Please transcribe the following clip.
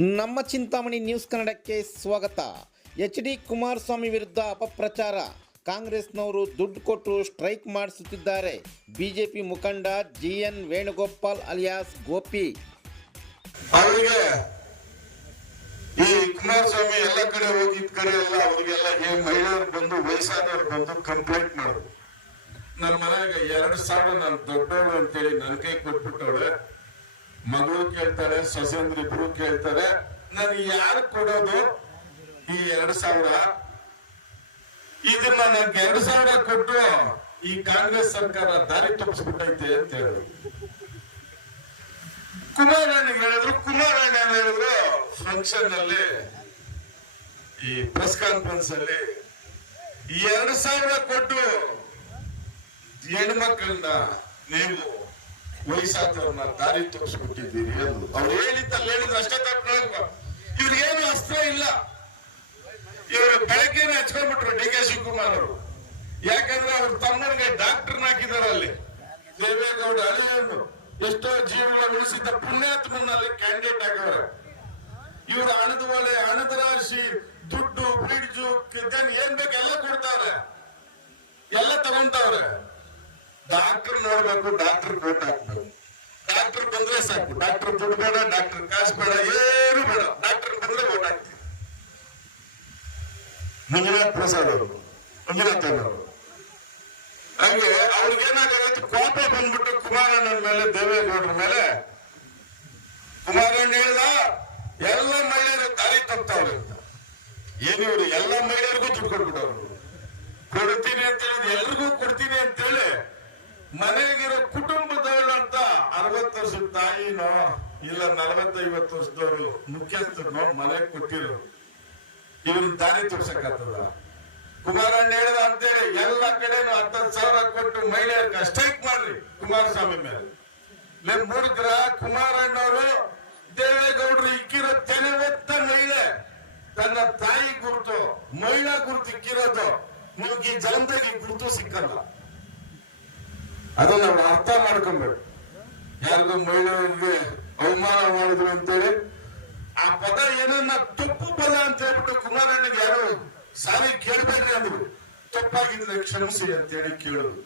ನಮ್ಮ ಚಿಂತಾಮಣಿ ನ್ಯೂಸ್ ಕನ್ನಡಕ್ಕೆ ಸ್ವಾಗತ. ಎಚ್.ಡಿ. ಕುಮಾರಸ್ವಾಮಿ ವಿರುದ್ಧ ಅಪಪ್ರಚಾರ. ಕಾಂಗ್ರೆಸ್ನವರು ದುಡ್ಡು ಕೊಟ್ಟು ಸ್ಟ್ರೈಕ್ ಮಾಡಿಸುತ್ತಿದ್ದಾರೆ. ಬಿಜೆಪಿ ಮುಖಂಡ ಜಿ.ಎನ್. ವೇಣುಗೋಪಾಲ್ ಅಲಿಯಾಸ್ ಗೋಪಿ ಅವರಿಗೆ ಈ ಕುಮಾರಸ್ವಾಮಿ ಎಲ್ಲ ಕಡೆ ಹೋಗಿದ್ದ ಕಡೆ ಎಲ್ಲ ಅವರಿಗೆಲ್ಲ ಮಹಿಳೆಯರು ಬಂದು ವಯಸ್ಸಾದವ್ರು ಬಂದು ಕಂಪ್ಲೇಂಟ್ ಮಾಡಿದ್ರು. ನನ್ನ ಮನೆಗೆ 2,000 ನಾನು ದೊಡ್ಡವಳು ಅಂತೇಳಿ ನನ್ನ ಕೈ ಕೊಟ್ಬಿಟ್ಟವಳೆ. ಮಗಳು ಕೇಳ್ತಾರೆ, ಸೊಸೆಂದ್ರು ಇಬ್ರು ಕೇಳ್ತಾರೆ, ನನಗೆ ಯಾರು ಕೊಡೋದು ಈ 2,000? ಇದನ್ನ ನನಗೆ 2,000 ಕೊಟ್ಟು ಈ ಕಾಂಗ್ರೆಸ್ ಸರ್ಕಾರ ದಾರಿ ತಪ್ಪಿಸ್ಬಿಟ್ಟೈತೆ ಅಂತ ಹೇಳಿದ್ರು. ಕುಮಾರಣ್ಣಗೆ ಹೇಳಿದ್ರು ಫಂಕ್ಷನ್ ಅಲ್ಲಿ, ಈ ಪ್ರೆಸ್ ಕಾನ್ಫರೆನ್ಸ್ ಅಲ್ಲಿ 2,000 ಕೊಟ್ಟು ಹೆಣ್ಮಕ್ಳನ್ನ ನೀವು ವಯಸ್ಸಾದವ್ರನ್ನ ದಾರಿ ತೋರಿಸ್ಬಿಟ್ಟಿದ್ದೀರಿ ಎಂದು ಅವ್ರು ಹೇಳಿದ್ರು. ಅಷ್ಟೇ ತಪ್ಪು. ಇವ್ರಿಗೇನು ಅಸ್ತ್ರ ಇಲ್ಲ. ಇವರು ಬೆಳಗ್ಗೆನೆ ಹಚ್ಕೊಂಡ್ಬಿಟ್ರು ಡಿ.ಕೆ. ಶಿವಕುಮಾರ್ ಅವರು. ಯಾಕಂದ್ರೆ ಅವ್ರ ತಮ್ಮನಿಗೆ ಡಾಕ್ಟರ್ನ ಹಾಕಿದಾರೆ ಅಲ್ಲಿ. ದೇವೇಗೌಡ ಅಳಿಯಂದು ಎಷ್ಟೋ ಜೀವನ ಉಳಿಸಿದ್ದ ಪುಣ್ಯಾತ್ಮನಲ್ಲಿ ಕ್ಯಾಂಡಿಡೇಟ್ ಆಗವ್ರೆ. ಇವರು ಹಣದ ಒಲೆ, ಹಣದ ರಾಶಿ, ದುಡ್ಡು, ಬ್ರಿಡ್ಜು, ಏನ್ ಬೇಕು ಎಲ್ಲ ಕೊಡ್ತಾವ್ರೆ, ಎಲ್ಲ ತಗೊಂತವ್ರೆ. ಡಾಕ್ಟರ್ ನೋಡ್ಬೇಕು, ಡಾಕ್ಟರ್ ಕೋಟ್ ಹಾಕ್ಬೇಕು. ಡಾಕ್ಟರ್ ಬಂದ್ರೆ ಸಾಕು. ಡಾಕ್ಟರ್ ದುಡ್ಡು ಬೇಡ, ಡಾಕ್ಟರ್ ಕಾಸು ಬೇಡ, ಏನು ಬೇಡ. ಡಾಕ್ಟರ್ ಬಂದ್ರೆ ಓಟ್ ಹಾಕ್ತೀವಿ. ಮಂಜುನಾಥ್ ಪ್ರಸಾದ್ ಅವರು, ಮಂಜುನಾಥ್ ಅವರು ಹಂಗೆ ಅವ್ರಿಗೇನಾಗತ್ತೆ, ಕೋಪ ಬಂದ್ಬಿಟ್ಟು ಕುಮಾರಣ್ಣನ ಮೇಲೆ, ದೇವೇಗೌಡರ ಮೇಲೆ. ಕುಮಾರಣ್ಣ ಹೇಳ್ದ ಎಲ್ಲ ಮಹಿಳೆಯರು ದಾರಿ ತಪ್ತಾವ್ರೆ ಅಂತ. ಏನಿವ್ರು ಎಲ್ಲ ಮಹಿಳೆಯರಿಗೂ ದುಡ್ಡು ಕೊಟ್ಬಿಟ್ಟವ್ರು. ಕೊಡ್ತೀನಿ ಅಂತ ಹೇಳಿ, ಎಲ್ರಿಗೂ ಕೊಡ್ತೀನಿ ಅಂತೇಳಿ ಮನೆಗಿರೋ ಕುಟುಂಬದವರು ಅಂತ 60 ವರ್ಷದ ತಾಯಿನೋ ಇಲ್ಲ 40-50 ವರ್ಷದವರು ಮುಖ್ಯಸ್ಥರು ಮನೆಗೆ ಕೊಟ್ಟಿರು. ಇವ್ರನ್ನ ದಾರಿ ತೋರ್ಸಕ್ಕಾಗ್ತದ? ಕುಮಾರಣ್ಣ ಹೇಳ್ದ ಅಂತೇಳಿ ಎಲ್ಲ ಕಡೆನೂ 10,000 ಕೊಟ್ಟು ಮಹಿಳೆಯರಿಗೆ ಸ್ಟ್ರೈಕ್ ಮಾಡ್ರಿ ಕುಮಾರಸ್ವಾಮಿ ಮೇಲೆ. ಮೂರ್ಖರ ಕುಮಾರಣ್ಣವರು ದೇವೇಗೌಡರು ಇಕ್ಕಿರೋ ತೆನೆ ಹೊತ್ತ ಮಹಿಳೆ, ತನ್ನ ತಾಯಿ ಗುರುತು, ಮಹಿಳಾ ಗುರುತು ಇಕ್ಕಿರೋದು ನಿಮ್ಗೆ ಈ ಜನ್ಮದಾಗಿ ಗುರುತು ಸಿಕ್ಕಲ್ಲ. ಅದನ್ನ ನಾವು ಅರ್ಥ ಮಾಡ್ಕೊಬೇಕು. ಯಾರಿಗೂ ಮಹಿಳೆಯರಿಗೆ ಅವಮಾನ ಮಾಡಿದ್ರು ಅಂತೇಳಿ ಆ ಪದ ಏನನ್ನ ತಪ್ಪು ಪದ ಅಂತ ಹೇಳ್ಬಿಟ್ಟು ಕುಮಾರಣ್ಣಗೆ ಯಾರು ಸಾರಿ ಕೇಳ್ಬೇಡ್ರಿ ಅಂದ್ರು. ತಪ್ಪಾಗಿದ್ರೆ ಕ್ಷಮಿಸಿ ಅಂತೇಳಿ ಕೇಳುದು.